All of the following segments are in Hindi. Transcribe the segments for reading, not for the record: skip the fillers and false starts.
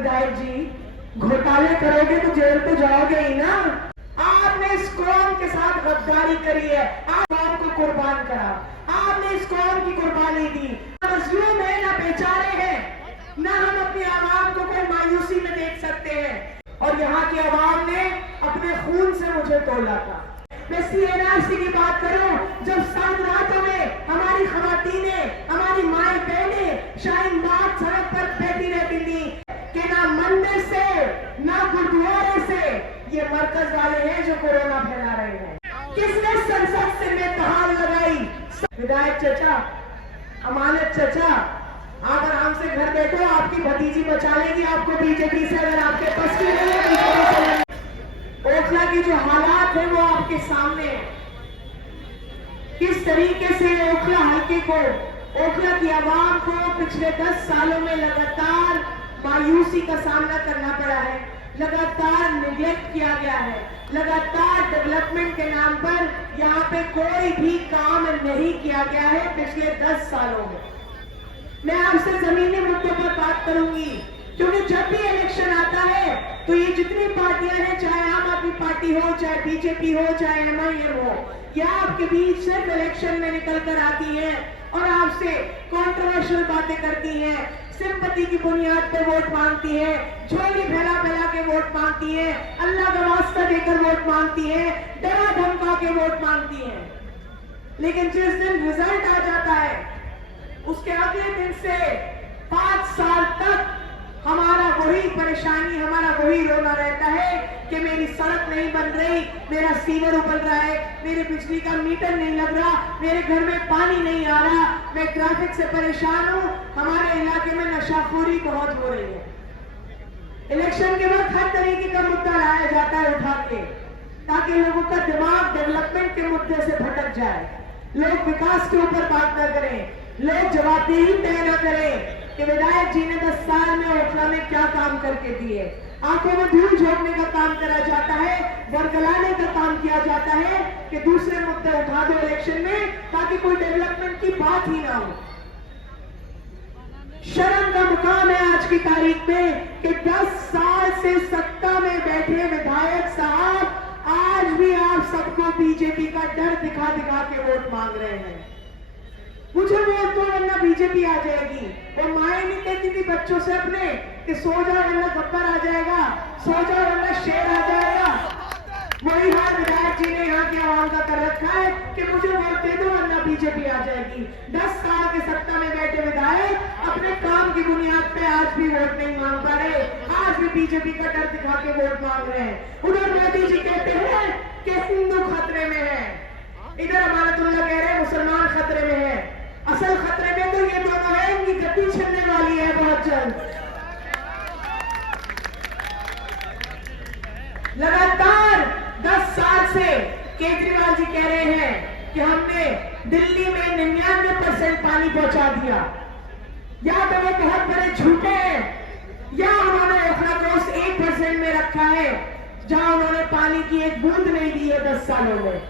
विधायक जी घोटाले करोगे तो जेल तो जाओगे ही ना। आपने इस कौम के साथ गद्दारी करी है, आप आपको कुर्बान करा, आपने इस कौम की कुर्बानी दी। मजलूम है ना बेचारे हैं ना, हम अपनी आवाम को कोई मायूसी में देख सकते हैं। और यहाँ की आवाम ने अपने खून से मुझे तोला था। मैं CNRC की बात करूं, जब सात रातों में हमारी खवातीनें, हमारी माए बहनें शाहीन बाग सड़क पर बैठी रहती थी कि ना मंदिर से ना गुरुद्वारे से ये मरकज वाले हैं जो कोरोना फैला रहे हैं। किसने संसद से में तहार लगाई? विधायक चचा, अमानत चचा, आप आराम से घर बैठो, आपकी भतीजी बचा लेगी आपको बीजेपी से, अगर आपके पास की नहीं है। ओखला की जो हालात है वो आपके सामने है, किस तरीके से ओखला हल्के को, ओखला की आवाम को पिछले 10 सालों में लगातार मायूसी का सामना करना पड़ा है, लगातार निगलेक्ट किया गया है, लगातार डेवलपमेंट के नाम पर यहाँ पे कोई भी काम नहीं किया गया है पिछले 10 सालों में। मैं आपसे जमीनी मुद्दों पर बात करूंगी, क्योंकि जब भी इलेक्शन आता है तो ये जितनी पार्टियां हैं, चाहे आम आदमी पार्टी हो, चाहे बीजेपी हो, चाहे MIM हो, ये आपके बीच सिर्फ इलेक्शन में निकल कर आती हैं और आपसे कंट्रोवर्शियल बातें करती हैं, सिंपैथी की बुनियाद पर वोट मांगती है, झोली फैला फैला के वोट मांगती है, अल्लाह का वास्ता देकर वोट मांगती है, डरा धमका के वोट मांगती है। लेकिन जिस दिन रिजल्ट आ जाता है उसके अगले दिन से 5 साल तक हमारा वही परेशानी, हमारा वही रोना रहता है कि मेरी सड़क नहीं बन रही, मेरा सीवर उबल रहा है, मेरे बिजली का मीटर नहीं लग रहा, मेरे घर में पानी नहीं आ रहा, मैं ट्रैफिक से परेशान हूँ, हमारे इलाके में नशाखोरी बहुत हो रही है। इलेक्शन के वक्त हर तरीके का मुद्दा लाया जाता है उठा के, ताकि लोगों का दिमाग डेवलपमेंट के मुद्दे से भटक जाए, लोग विकास के ऊपर बात न करें, लोग जवाबदेही तय न करें कि विधायक जी ने 10 साल में ओखला में क्या काम करके दिए। आंखों में धूल झोंकने का काम करा जाता है, बरगलाने का काम किया जाता है कि दूसरे मुद्दे उठा दो इलेक्शन में, ताकि कोई डेवलपमेंट की बात ही ना हो। शर्म का मुकाम है आज की तारीख में कि 10 साल से सत्ता में बैठे विधायक साहब आज भी आप सबको बीजेपी का डर दिखा दिखा के वोट मांग रहे हैं। मुझे वोट दो वरना बीजेपी आ जाएगी। वो माए नहीं कहती थी बच्चों से अपने कि सो जाओ वरना गब्बर आ जाएगा, सो जाओ वरना शेर आ जाएगा। वही हाल विधायक जी ने यहाँ की आवाम का कर रखा है कि मुझे वोट दे दो वरना बीजेपी आ जाएगी। 10 साल के सत्ता में बैठे विधायक अपने काम की बुनियाद पे आज भी वोट नहीं मांग पा रहे, आज भी बीजेपी का डर दिखा के वोट मांग रहे हैं। उधर मोदी जी कहते हैं कि हिंदू खतरे में है, इधर अमानतुल्लाह कह रहे हैं मुसलमान खतरे में है। असल खतरे में तो ये दोनों है, इनकी गति छिड़ने वाली है बहुत जल्द। लगातार 10 साल से केजरीवाल जी कह रहे हैं कि हमने दिल्ली में 99% पानी पहुंचा दिया, या तो वो बहुत बड़े झूठे हैं या उन्होंने ओखला को उस 1% में रखा है जहां उन्होंने पानी की एक बूंद नहीं दी है 10 सालों में।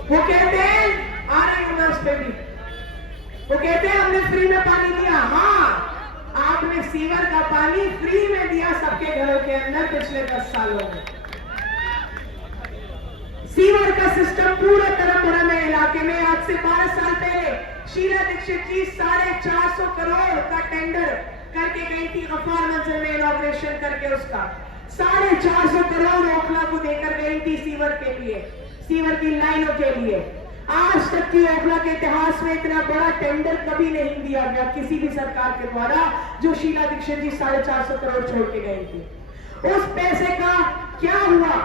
वो कहते हैं आ रही हूं मैं उस पे भी, वो कहते हैं हमने फ्री में पानी दिया। हाँ, आपने सीवर का पानी फ्री में दिया सबके घरों के अंदर पिछले 10 सालों में। सीवर का सिस्टम पूरे तरह में इलाके में आज से 12 साल पहले शीला दीक्षित जी 450 करोड़ का टेंडर करके गई थी, गफ्फार मंजिल में इनॉग्रेशन करके उसका 450 करोड़ ओखला को देकर गई थी सीवर के लिए, सीवर की लाइनों के लिए। आज तक की ओखला के इतिहास में इतना बड़ा टेंडर कभी नहीं दिया गया किसी भी सरकार के द्वारा, जो शीला दीक्षित जी 450 करोड़ छोड़ के गई थी। उस पैसे का क्या हुआ?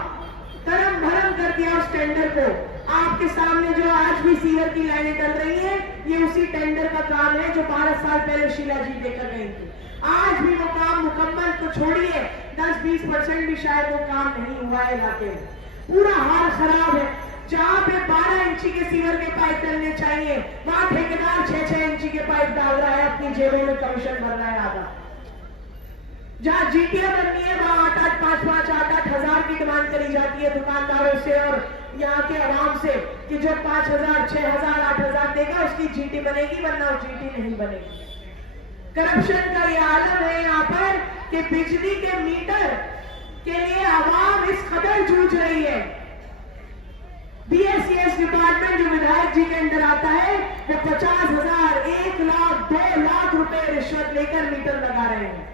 तरम भरम कर दिया उस टेंडर को। आपके सामने जो आज भी सीवर की लाइनें चल रही हैं, ये उसी टेंडर का काम है जो 12 साल पहले शीला जी देकर गई थी। आज भी वो काम मुकम्मल तो छोड़िए, 10-20% भी शायद वो काम नहीं हुआ है इलाके में। पूरा हाल खराब है। जहां पे 12 इंची के सीवर के पाइप डलने चाहिए, वहां ठेकेदार 6-6 इंची के पाइप डाल रहा है, अपनी जेबों में कमीशन भर रहा है आधा। जहां जीटीए बननी है वहां 8-8 हजार की डिमांड करी जाती है दुकानदारों से और यहाँ के आवाम से कि जो 5,000, 6,000, 8,000 देगा उसकी जीटी बनेगी, वरना वो जीटी नहीं बनेगी। करप्शन का ये आलम है यहाँ पर कि बिजली के मीटर के लिए आवाम इस कदर जूझ रही है। बीएसईएस डिपार्टमेंट जो विधायक जी के अंदर आता है वो 50,000, 1 लाख, 2 लाख रुपए रिश्वत लेकर मीटर लगा रहे हैं।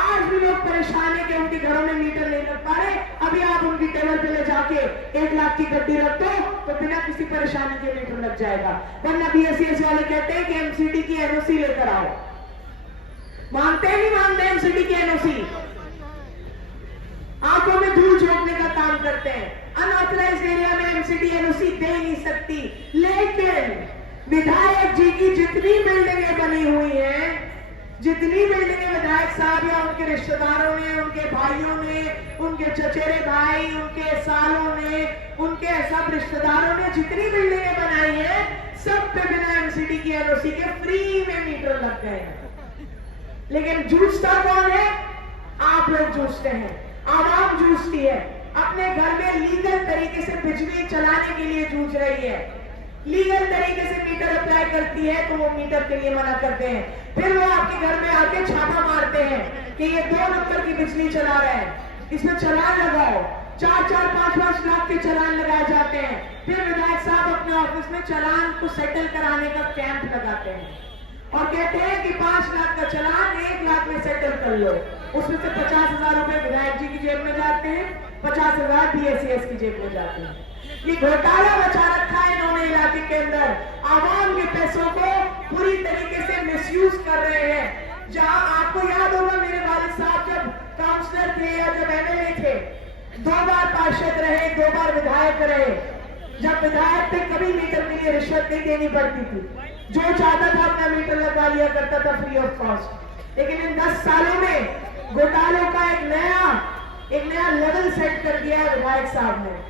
आज भी लोग परेशान है कि उनके घरों में मीटर नहीं लग पा रहे। अभी आप उनकी टेबल पे ले जाके 1 लाख की गड्डी रख दो तो बिना किसी परेशानी के मीटर लग जाएगा। वरना बीएसईएस वाले कहते हैं कि एमसीडी की एनओसी लेकर आओ। मांगते नहीं मांगते एमसीडी की एनओसी, आंखों में धूल झोंकने का काम करते हैं। अनऑथराइज्ड एरिया में एमसीडी एनओसी दे नहीं सकती। लेकिन विधायक जी की जितनी बिल्डिंगें बनी हुई हैं, जितनी बिल्डिंगें विधायक साहब या उनके रिश्तेदारों ने, उनके भाइयों ने, उनके चचेरे भाई, उनके सालों ने, उनके सब रिश्तेदारों ने जितनी बिल्डिंगें बनाई हैं, सब पे बिना एमसीडी की एनओसी के फ्री में मीटर लग गए हैं। लेकिन जूझता कौन है? आप लोग जूझते हैं, आवाम जूझती है। अपने घर में लीगल तरीके से बिजली चलाने के लिए जूझ रही है। लीगल तरीके से मीटर अप्लाई करती है तो वो मीटर के लिए मना करते हैं। फिर वो आपके घर में आके छापा मारते हैं कि ये 2 नंबर की बिजली चला रहे हैं, इसमें चालान लगाओ। 4-4, 5-5 लाख के चालान लगाए जाते हैं। फिर विधायक साहब अपने ऑफिस में चालान को सेटल कराने का कैंप लगाते हैं और कहते हैं कि 5 लाख का चालान 1 लाख में सेटल कर लो। उसमें से 50,000 रुपए विधायक जी की जेब में जाते हैं, 50,000 बीएसईएस की जेब में जाते हैं। ये घोटाला मचा रखा है इन्होंने इलाके के अंदर। आवाम के पैसों को पूरी तरीके से मिसयूज कर रहे हैं। जहां आपको याद होगा मेरे वालिद साहब जब काउंसलर थे या जब एमएलए थे, 2 बार पार्षद रहे, 2 बार विधायक रहे। जब विधायक थे कभी मीटर के लिए रिश्वत नहीं देनी पड़ती थी। जो चाहता था अपना मीटर लगवा लिया करता था फ्री ऑफ कॉस्ट। लेकिन इन 10 सालों में घोटालों का एक नया लेवल सेट कर दिया है विधायक साहब ने।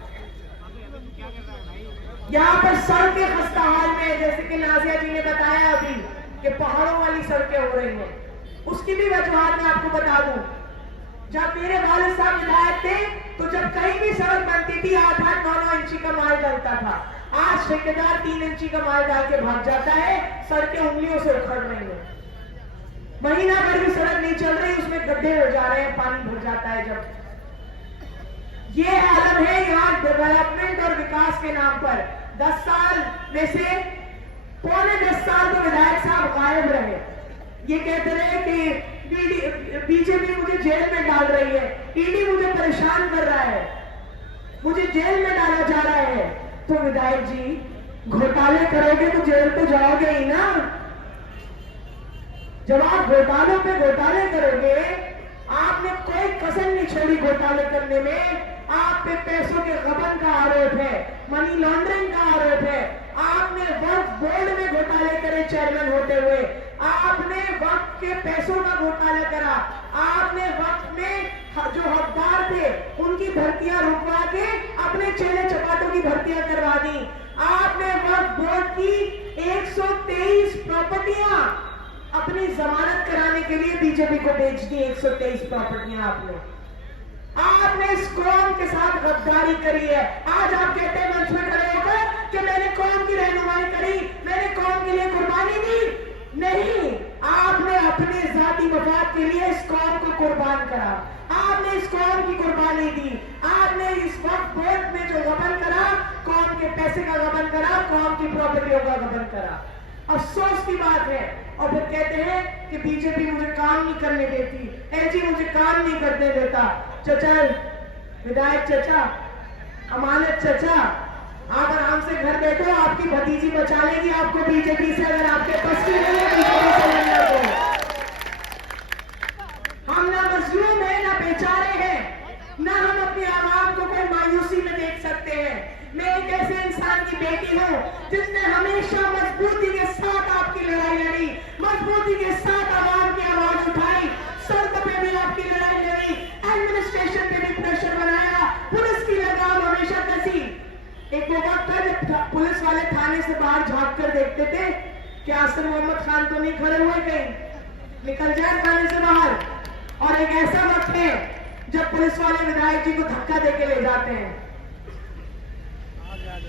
यहाँ पर सड़कें खस्ता हाल में, जैसे कि नाजिया जी ने बताया अभी कि पहाड़ों वाली सड़कें हो रही हैं। उसकी भी वजूहात मैं आपको बता दूं। जब मेरे वालिद साहब विधायक थे तो जब कहीं भी सड़क बनती थी 8-8, 9-9 इंची का माल डलता था। आज ठेकेदार 3 इंची का माल डाल के भाग जाता है। सड़कें उंगलियों से उखड़ रही हैं। महीना भर भी सड़क नहीं चल रही, उसमें गड्ढे हो जा रहे हैं, पानी भर जाता है। जब ये आलम है यहाँ डेवलपमेंट और विकास के नाम पर 10 साल में से पौने 10 साल तो विधायक साहब गायब रहे। ये कहते रहे कि बीजेपी मुझे जेल में डाल रही है, ईडी मुझे परेशान कर रहा है, मुझे जेल में डाला जा रहा है। तो विधायक जी घोटाले करोगे तो जेल तो जाओगे ही ना। जब आप घोटालों पे घोटाले करोगे, आपने कोई कसर नहीं छोड़ी घोटाले करने में। आप पे पैसों के गबन का आरोप है, मनी लॉन्ड्रिंग का आरोप है। आपने वक्फ बोर्ड में घोटाले करे चेयरमैन होते हुए। आपने वक्फ के पैसों का घोटाला करा। आपने वक्फ में जो हकदार थे उनकी भर्तियां रुकवा के अपने चेले चपाटों की भर्तियां करवा दी। आपने वक्फ बोर्ड की 123 प्रॉपर्टियां अपनी जमानत कराने के लिए बीजेपी को बेच दी। 123 प्रॉपर्टियां आपने इस कौम के साथ गद्दारी करी है। आज आप कहते हैं मंच में खड़े होकर कि मैंने कौम की रहनुमाई करी, मैंने कौम के लिए कुर्बानी दी। नहीं, आपने अपने जाती मफाद के लिए इस कौम को कुर्बान करा। आपने इस कौम की कुर्बानी दी। आपने इस वक्त बोर्ड में जो गबन करा, कौम के पैसे का गबन करा, कौम की प्रॉपर्टियों का गबन करा। अफसोस की बात है। और फिर कहते हैं कि बीजेपी मुझे काम नहीं करने देती, एलजी मुझे काम नहीं करने देता। चचा, विधायक चचा, अमानत चचा, आप आराम से घर बैठो, आपकी भतीजी बचा लेगी आपको बीजेपी से। अगर आपके पास की नहीं है बीजेपी से लड़ना तो हम ना मजलूम है ना बेचारे हैं, ना हम अपनी आवाम को कोई मायूसी में देख सकते हैं। मैं एक ऐसे इंसान की बेटी हूं जिसने हमेशा मजबूती के साथ आपकी लड़ाई लड़ी, मजबूती के साथ आवाम की आवाज उठाई, सड़क पे भी आपकी लड़ाई लड़ी, एडमिनिस्ट्रेशन पे भी प्रेशर बनाया, पुलिस की लगाम हमेशा कसी। एक वो वक्त था जब पुलिस वाले थाने से बाहर झांक कर देखते थे कि आसिम मोहम्मद खान तो नहीं खड़े हुए, कहीं निकल जाए थाने से बाहर। और एक ऐसा वक्त है जब पुलिस वाले विधायक जी को धक्का देके ले जाते हैं।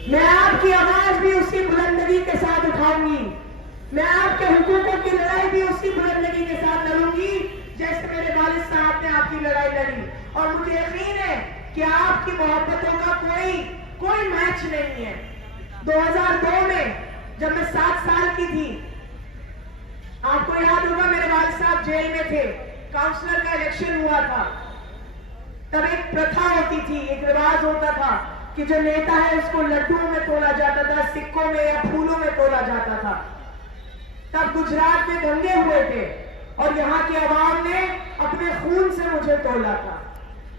मैं आपकी आवाज भी उसी बुलंदगी के साथ उठाऊंगी। मैं आपके हुकूकों की लड़ाई भी उसी बुलंदगी के साथ लड़ूंगी जैसे मेरे वालिद साहब ने आपकी लड़ाई लड़ी। और मुझे यकीन है कि आपकी मोहब्बतों का कोई मैच नहीं है। 2002 में जब मैं 7 साल की थी, आपको याद होगा मेरे वालिद साहब जेल में थे, काउंसलर का इलेक्शन हुआ था। तब एक प्रथा होती थी, एक रिवाज होता था कि जो नेता है उसको लड्डुओं में तोला जाता था, सिक्कों में या फूलों में तोला जाता था। तब गुजरात में दंगे हुए थे और यहाँ की आवाम ने अपने खून से मुझे तोला था।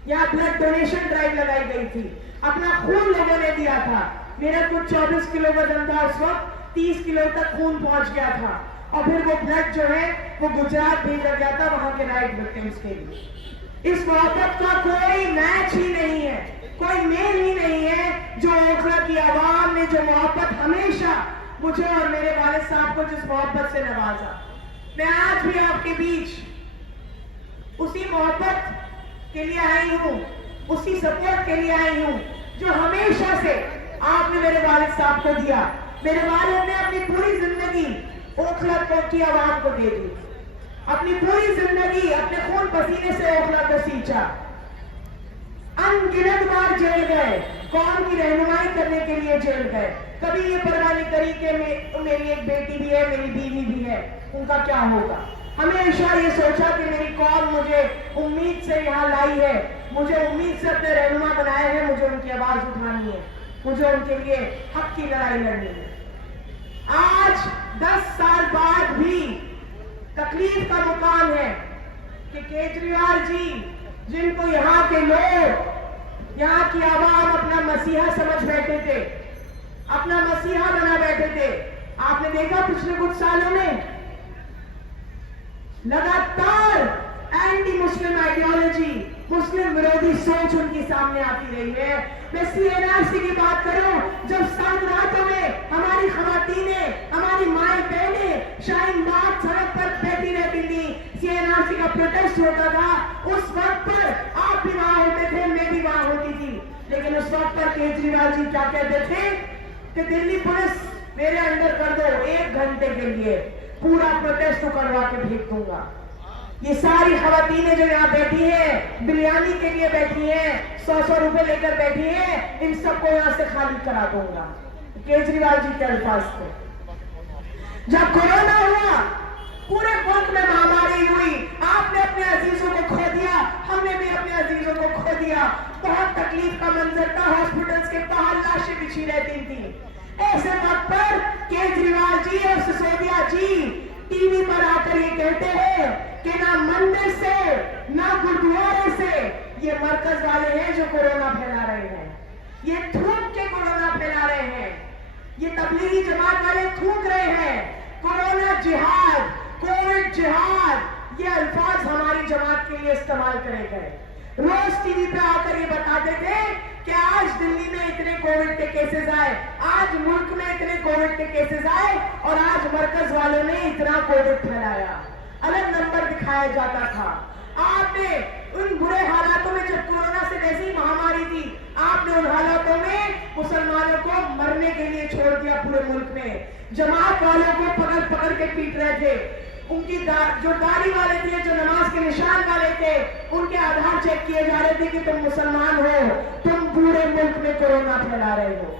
यहाँ ब्लड डोनेशन ड्राइव लगाई गई थी, अपना खून लोगों ने दिया था। मेरा कुछ 24 किलो वजन था उस वक्त, 30 किलो तक खून पहुंच गया था और फिर वो ब्लड जो है वो गुजरात भेजा गया था वहां के राइट विक्टिम्स के लिए। इस मोहब्बत का कोई मैच ही नहीं है, कोई मेल ही नहीं है। जो ओखला की आवाम ने जो मोहब्बत हमेशा मुझे और मेरे वालिद साहब को जिस मोहब्बत से नवाजा, मैं आज भी आपके बीच उसी मोहब्बत के लिए आई हूं, उसी सपोर्ट के लिए आई हूं जो हमेशा से आपने मेरे वालिद साहब को दिया। मेरे वालिद ने अपनी पूरी जिंदगी ओखला की आवाम को दे दी, अपनी पूरी जिंदगी अपने खून पसीने से ओखला को सींचा। अनगिनत बार जेल गए, कौम की रहनुमाई करने के लिए जेल गए। कभी ये परवाह नहीं करी कि मेरी एक बेटी भी है, मेरी बीवी भी है, उनका क्या होगा। हमेशा ये सोचा कि मेरी कौम मुझे उम्मीद से यहाँ लाई है, मुझे उम्मीद से अपने रहनुमा बनाए हैं, मुझे उनकी आवाज उठानी है, मुझे उनके लिए हक की लड़ाई लड़नी है। आज 10 साल बाद भी तकलीफ का मुकाम है कि केजरीवाल जी, जिनको यहाँ के लोग, यहाँ की आवाम अपना मसीहा समझ बैठे थे, अपना मसीहा बना बैठे थे, आपने देखा पिछले कुछ सालों में लगातार एंटी मुस्लिम आइडियोलॉजी, मुस्लिम विरोधी सोच उनकी सामने आती रही है। मैं सीएनआरसी की बात करूं, जब 7 रातों में हमारी खवातीनें, हमारी माएं बहनें शाहीन बाग सड़क पर बैठी रहती थी, सीएनआरसी का प्रोटेस्ट होता था, उस वक्त पर आप भी वहां होते थे, मैं भी वहां होती थी। लेकिन उस वक्त पर केजरीवाल जी क्या कहते थे कि दिल्ली पुलिस मेरे अंडर कर दो, 1 घंटे के लिए पूरा प्रोटेस्ट उकड़वा के भेज दूंगा। ये सारी खवातीनें जो यहाँ बैठी हैं, बिरयानी के लिए बैठी हैं, 100-100 रुपए लेकर बैठी हैं, इन सबको यहाँ से खाली करा दूंगा। केजरीवाल जी के अल्फाज थे। जब कोरोना हुआ, पूरे मुल्क में महामारी हुई, आपने अपने अजीजों को खो दिया, हमने भी अपने अजीजों को खो दिया। बहुत तकलीफ का मंजर था, हॉस्पिटल्स के बाहर लाशें बिछी रहती थी। ऐसे वक्त पर केजरीवाल जी और सिसोदिया जी टीवी पर आकर ये कहते हैं कि ना मंदिर से ना गुरुद्वारे से ये मरकज वाले हैं जो कोरोना फैला रहे हैं, ये थूक के कोरोना फैला रहे हैं, ये तबलीगी जमात वाले थूक रहे हैं। कोरोना जिहाद, कोविड जिहाद, ये अल्फाज हमारी जमात के लिए इस्तेमाल करे गए। रोज टीवी पे आकर ये बताते थे कि आज दिल्ली में इतने कोविड के केसेस आए, आज मुल्क में इतने कोविड के केसेस आए और आज मरकज वालों ने इतना कोविड फैलाया। अलग नंबर दिखाया जाता था। आपने उन बुरे हालातों में, जब कोरोना से जैसी महामारी थी, आपने उन हालातों में मुसलमानों को मरने के लिए छोड़ दिया। पूरे मुल्क में जमात वालों को पकड़ पकड़ के पीट रहे थे। उनकी जो दाढ़ी वाले थे, जो नमाज के निशान वाले थे, उनके आधार चेक किए जा रहे थे कि तुम मुसलमान हो, तुम पूरे मुल्क में कोरोना फैला रहे हो।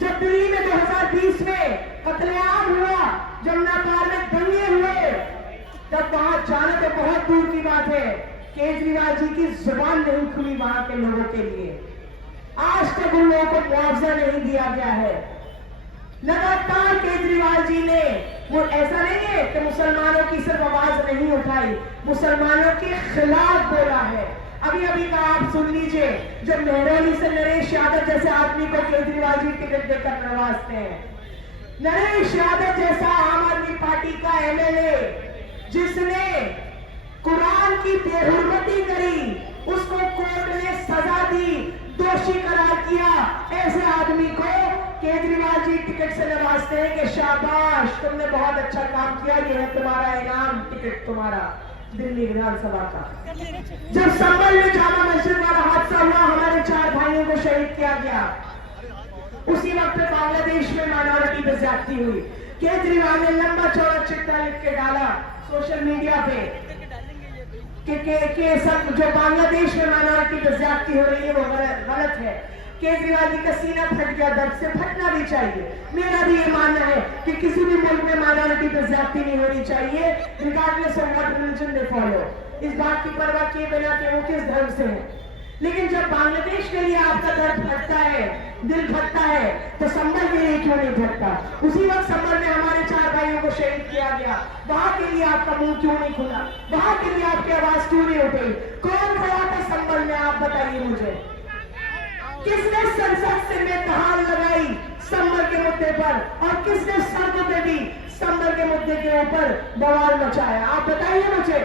जब दिल्ली में 2020 में कत्लेआम हुआ, जमुना पार में दंगे हुए, तब वहां जाना तो बहुत दूर की बात है, केजरीवाल जी की जुबान नहीं खुली वहां के लोगों के लिए। आज तक उन लोगों को मुआवजा नहीं दिया गया है। लगातार केजरीवाल जी ने, वो ऐसा नहीं है कि मुसलमानों की सिर्फ आवाज नहीं उठाई, मुसलमानों के खिलाफ बोला है। अभी अभी का आप सुन लीजिए, जब मेहरौली से नरेश यादव जैसे आदमी को केजरीवाल जी टिकट देकर नवाजते हैं। नरेश यादव जैसा आम आदमी पार्टी का एमएलए जिसने कुरान की बेहुरमती करी, उसको कोर्ट ने सजा दी, दोषी करार किया, ऐसे आदमी को केजरीवाल जी टिकट से नवाजते हैं कि शाबाश, तुमने बहुत अच्छा काम किया, ये है तुम्हारा इनाम, टिकट तुम्हारा दिल्ली विधानसभा का। जब संभल में जामा मस्जिद वाला हादसा हुआ, हमारे 4 भाइयों को शहीद किया गया, उसी वक्त बांग्लादेश में माइनॉरिटी पे ज्यादती हुई। केजरीवाल ने लंबा चौड़ा चिट्ठा लिख के डाला सोशल मीडिया पे कि सब जो बांग्लादेश में माइनॉरिटी पे ज्यादती हो रही है वो गलत है। केजरीवाल जी का सीना फट गया, दर्द से फटना भी चाहिए। मेरा भी ये मानना है कि किसी भी मुल्क में माइनॉरिटी पे ज्यादती नहीं होनी चाहिए, regardless of what religion they follow. इस बात की परवाह किए बिना कि वो किस धर्म से है। लेकिन जब बांग्लादेश के लिए आपका दर्द फटता है, दिल फटता है, तो संभल के लिए क्यों नहीं फटता? उसी वक्त संभल में हमारे 4 भाइयों को शहीद किया गया, वहां के लिए आपका मुंह क्यों नहीं खुला? वहां के लिए आपकी आवाज क्यों नहीं उठी? कौन खड़ा था संभल में, आप बताइए मुझे। किसने संसद से में दहाड़ लगाई संभल के मुद्दे पर, और किसने सड़कों पे भी संभल के मुद्दे के ऊपर बवाल मचाया? आप बताइए मुझे।